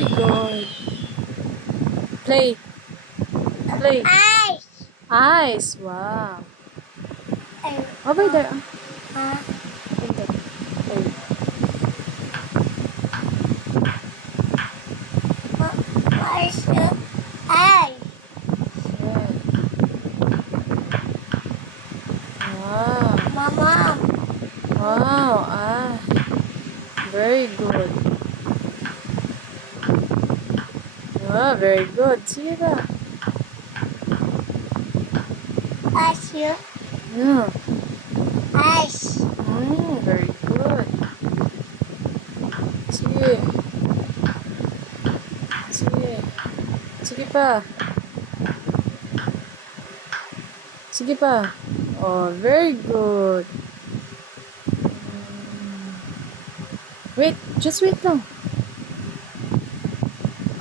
very good. Play. Play. Ice. Eyes. Wow. Ay, Over there. ha? Over there. Play. Where's your ice? Yeah. Wow. Mama. Wow. Ah. Very good. Wow, very good. Sige ba? Ice. Your Yeah. ice. Very good. Sige. Sige. Sige pa. Sige pa. Oh, very good. Wait, just wait lang.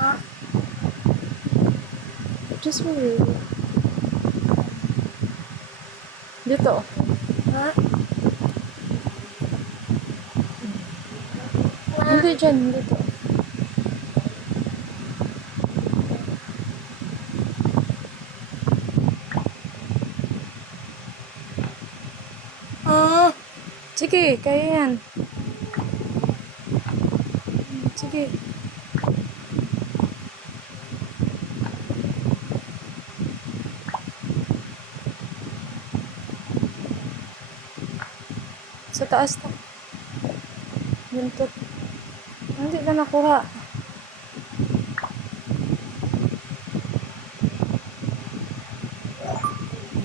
Ha? Just wait. Dito. Ha? Hindi dyan, dito. Ah. Sige, kaya yan. Sige. Sa taas na. Buntot. Hindi ka nakuha.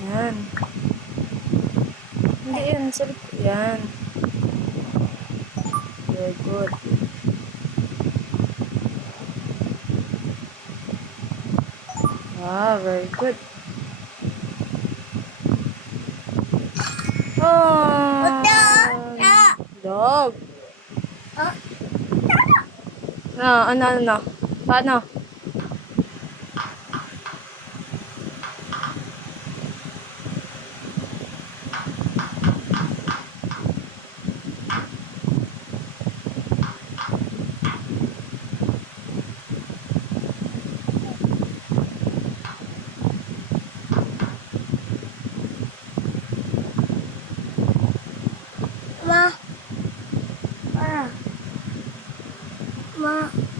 Yan. Hindi yan. Yan. Very good. Wow, very good. Oh, dog. Ah. Ano? Paano?